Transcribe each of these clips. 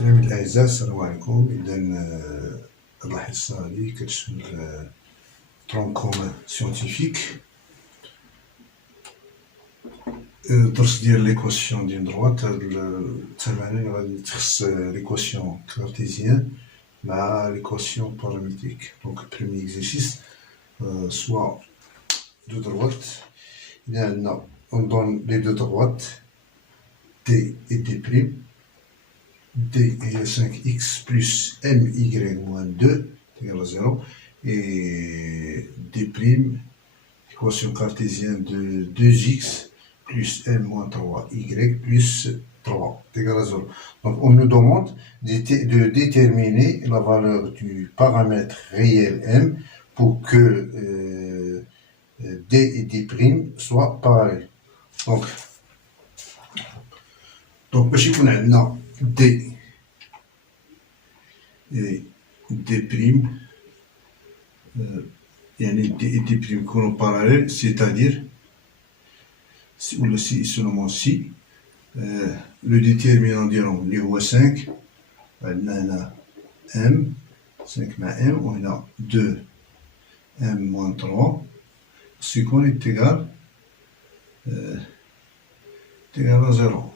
سلام الأعزاء، السلام عليكم. إذا هاد الحصة هادي كتشمل ترون كومان سيونتيفيك، درس ديال ليكواسيون ديال دروات. هاد التمارين غادي تخص ليكواسيون كارتيزيان مع ليكواسيون بارامتريك. دونك البريمي اكزرسيس سوا دو دروات، إذا عندنا on donne les deux droites t et t prime. D égale 5x plus my moins 2 égale à 0, et D prime, équation cartésienne de 2x plus m moins 3y plus 3 égale à 0. Donc on nous demande de déterminer la valeur du paramètre réel m pour que D et D prime soient pareils. Donc باش يكون عندنا D et D prime, يعني D et D prime يكونوا parallèles, c'est-à-dire si seulement si le déterminant ديالهم اللي هو 5 عندنا هنا m 5 مع m وهنا 2 m moins 3 سيكون est égal à 0.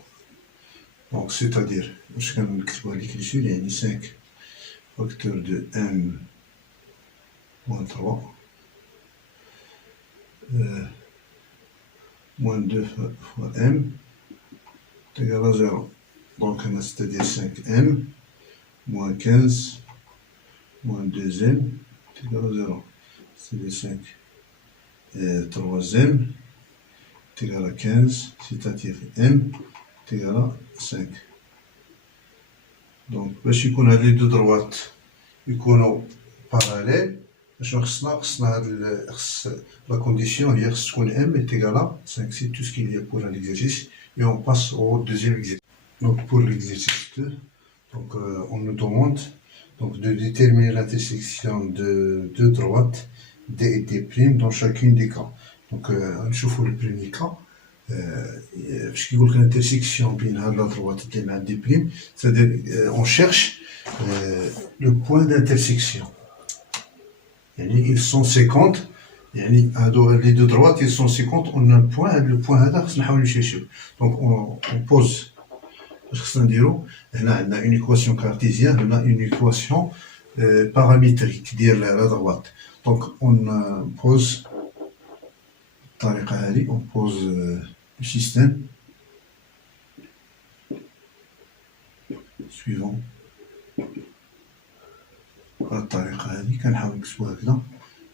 Donc c'est-à-dire واش كنكتبوا هاد l'écriture يعني 5 facteur de m moins 3 moins 2 fois m est égal à 0. Donc c'est-à-dire 5m moins 15 moins 2m est égal à 0. C'est-à-dire 5 3m est égal à 15, c'est-à-dire m est égal à 5. Donc باش يكون هاد لي دو دروات يكونوا باراليل، شنو خصنا هاد لا كونديسيون هي خص تكون m est égal à 5. C'est tout ce qu'il y a pour l'exercice, et on passe au deuxième exercice. Donc pour l'exercice 2, donc on nous demande donc de déterminer l'intersection de deux droites d et d' dans chacune des cas. Donc نشوفوا le premier cas. فاش كيقول لك l'intersection بين هاد لا droite دي مع دي بريم، c'est-à-dire on cherche le point d'intersection. يعني ils sont 50، يعني هادو les deux droites ils sont 50، on a un point، هاد le point هذا خصنا نحاولو نشيرشيو. donc on pose اش خصنا نديرو هنا، عندنا une équation cartésienne، هنا une équation paramétrique ديال la droite. donc on pose الطريقة هذه، on pose le système suivant. بهاد الطريقة هذه كنحاول نكتبو هكذا،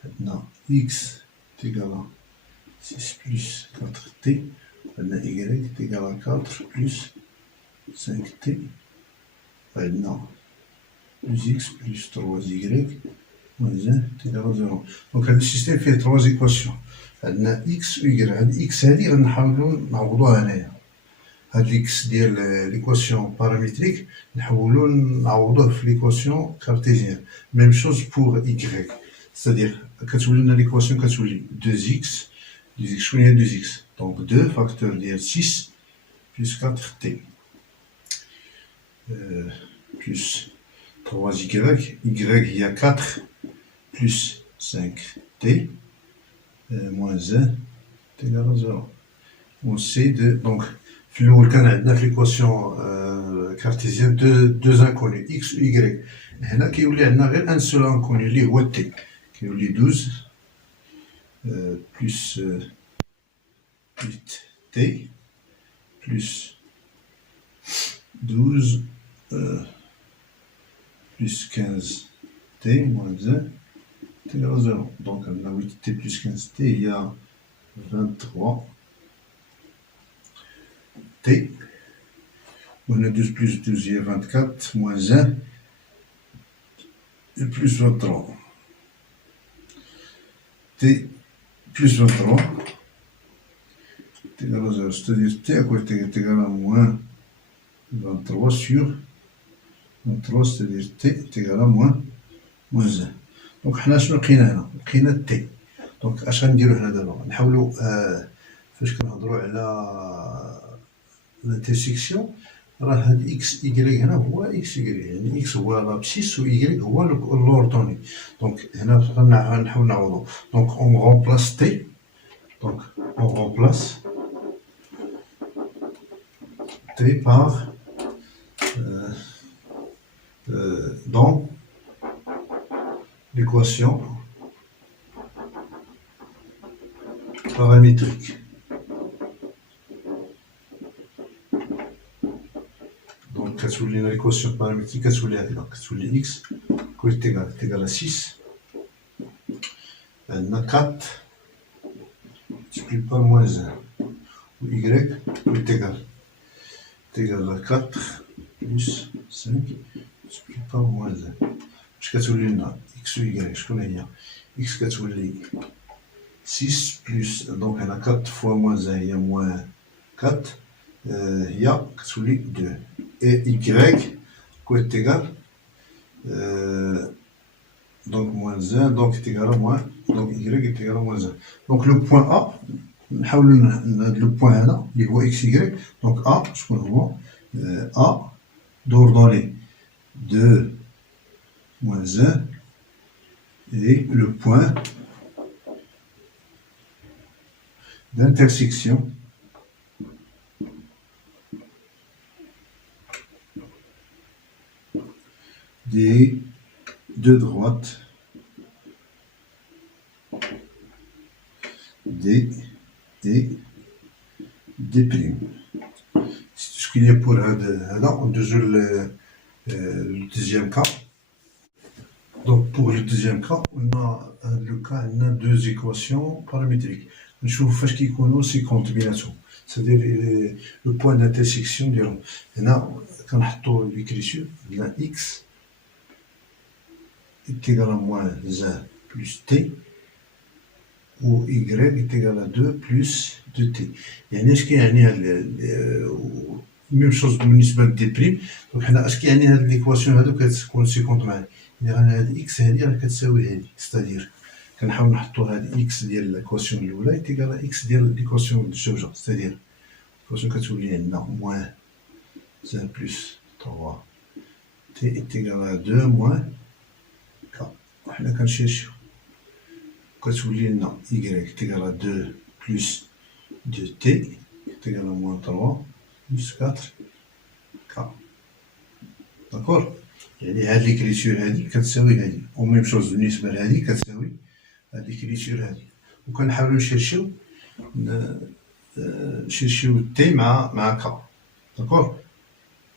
عندنا x égal à 6 plus 4t، عندنا y égal à 4 plus 5t، عندنا 2x plus 3y moins 1 égal à 0. donc هاد السيستيم فيه 3 équations، عندنا x و y. هاد x هادي غنحاولو نعوضوها هنايا، هاد x ديال ليكواسيون بارامتريك نحاولو نعوضوه في ليكواسيون كارتيزيان. ميم شوز بور y، c'est-à-dire كتولي لنا ليكواسيون كتولي 2x شكون هي 2x، donc 2 فاكتور ديال 6 plus 4t plus 3y هي 4 plus 5t moins 1 égal à 0. on sait de donc في الأول كان عندنا في ليكواسيون كارتيزيان دو انكوني x و y، هنا كيولي عندنا غير ان سول انكوني اللي هو t، كيولي 12 plus 8t plus 12 plus 15t moins 1 est égal à 0. donc عندنا 8t plus 15t هي 23t، وهنا 12 plus 12 هي 24 moins 1 et plus 23 t plus 23 est égal à 0. c'est-à-dire t à quoi est égal à moins 23 sur 23، c'est-à-dire t est égal à moins 1. donc حنا شنو لقينا هنا؟ لقينا t. donc اش غنديرو هنا دابا؟ نحاولو فاش كنهضرو على l'intersection راه هاد اكس ايكغيك هنا هو اكس ايكغيك، يعني اكس هو لابسيس و ايكغيك هو لوردوني. دونك هنا غنحاول نعوضو. دونك اون غومبلاس تي، دونك اون غومبلاس تي بار dans l'équation paramétrique. Donc, l'équation paramétrique, donc, x est égal à 6. On a 4 multiplié par moins 1. Ou y est égal à 4 plus 5 multiplié par moins 1. Je vais x ou y, je connais bien. X est 6 plus, donc on a 4 fois moins 1, il y a moins 4. Il y a 2. Et y est égal, donc moins 1, donc est égal à moins, donc y est égal à moins 1. Donc le point A, le point là, il voit xy, donc A, je peux voir, A d'ordonnée 2 moins 1, et le point d'intersection des deux droites D et D'. C'est ce qu'il y a pour le deuxième cas. Donc pour le deuxième cas, on a deux équations paramétriques. Je vais faire ce qui compte bien sûr. C'est-à-dire le point d'intersection de quand on a l'écriture, x est égal à moins 1 plus t, ou y est égal à 2 plus 2t. يعني اش كيعني هاد ميم شوز بالنسبه لدي بريم. دونك حنا اش كيعني هاد ليكواسيون هادو كتكون سيكونت معايا، يعني غانا هاد اكس هادي راه كتساوي هادي، ستادير كنحاول نحطو هاد اكس ديال ليكواسيون الاولى تيكال اكس ديال ليكواسيون الجوجه، ستادير ليكواسيون كتولي عندنا موان 1 بلس 3 تي ايتيكال ا 2 موان ك. وحنا كنشيرشيو كتولي لنا y égal à 2 plus 2t est égal à moins 3 plus 4k. D'accord. يعني هاد ليكريتور هادي كتساوي هادي، و ميم شوز بالنسبة لهادي كتساوي هاد ليكريتور هادي، و كنحاولو نشيرشيو t مع k. D'accord.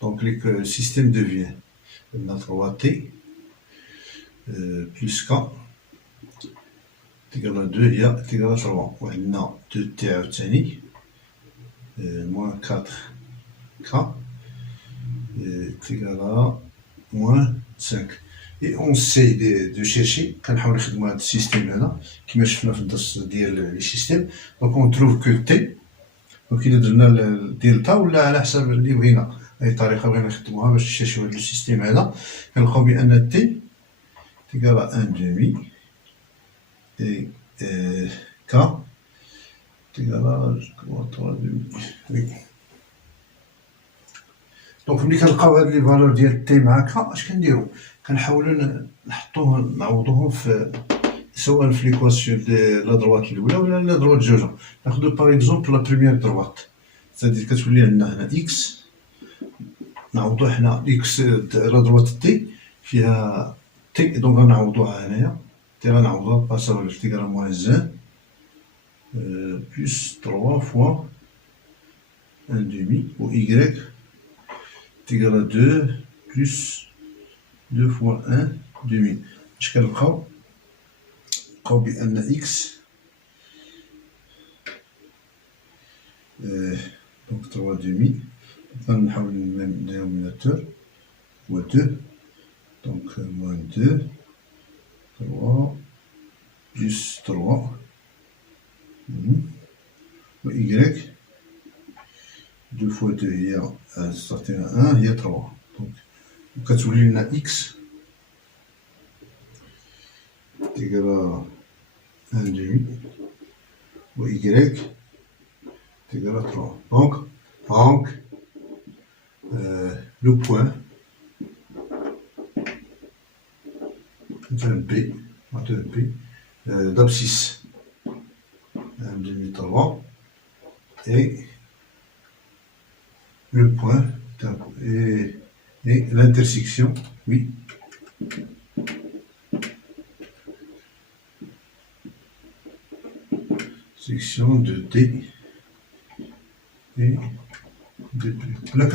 Donc le système devient 3t plus k égal à 2 هي égal à 3. وعندنا 2t عاوتاني moins 4k égal à moins 5. Et on essaie de chercher, كنحاول نخدمو هاد السيستيم هذا كيما شفنا في الدرس ديال لي سيستيم. دونك on trouve que t، دونك إلا درنا ديلتا ولا على حساب اللي بغينا، أي طريقة بغينا نخدموها باش نشيرشيو هاد السيستيم هذا، كنلقاو بأن t égal à 1 demi et k égal à 3 demi. Oui. دونك ملي كنلقاو هاد لي فالور ديال تي مع ك اش كنديرو؟ كنحاولو نحطوهم نعوضوهم في سواء في ليكواسيون ديال لا دروات الاولى ولا لا دروات جوجه. ناخدو باغ اكزومبل لا بروميير دروات، سادير كتولي عندنا هنا اكس، نعوضو حنا اكس لا دروات تي فيها تي، دونك غنعوضوها هنايا تي غنعوضوها باساج تيكال ا موان 1 plus 3 fois 1 demi, ou y est égal à 2 plus 2 fois 1 demi. اش كنلقاو؟ نلقاو بأن x donc 3 demi، غنحاول من dénominateur هو 2، donc moins 2 3 plus 3 و y 2 fois 2 هي صافينا 1 هي 3، دونك كتولي لنا x égal à 1 demi و y égal à 3. Donc le point d'un P, d'abscisse un demi-droit et le point et l'intersection, oui, section de D et D'. Là,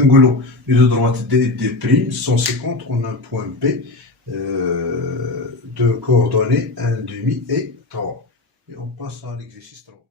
les deux droites D et D' sont séquentes en un point P de coordonnées 1,5 et 3. Et on passe à l'exercice 3.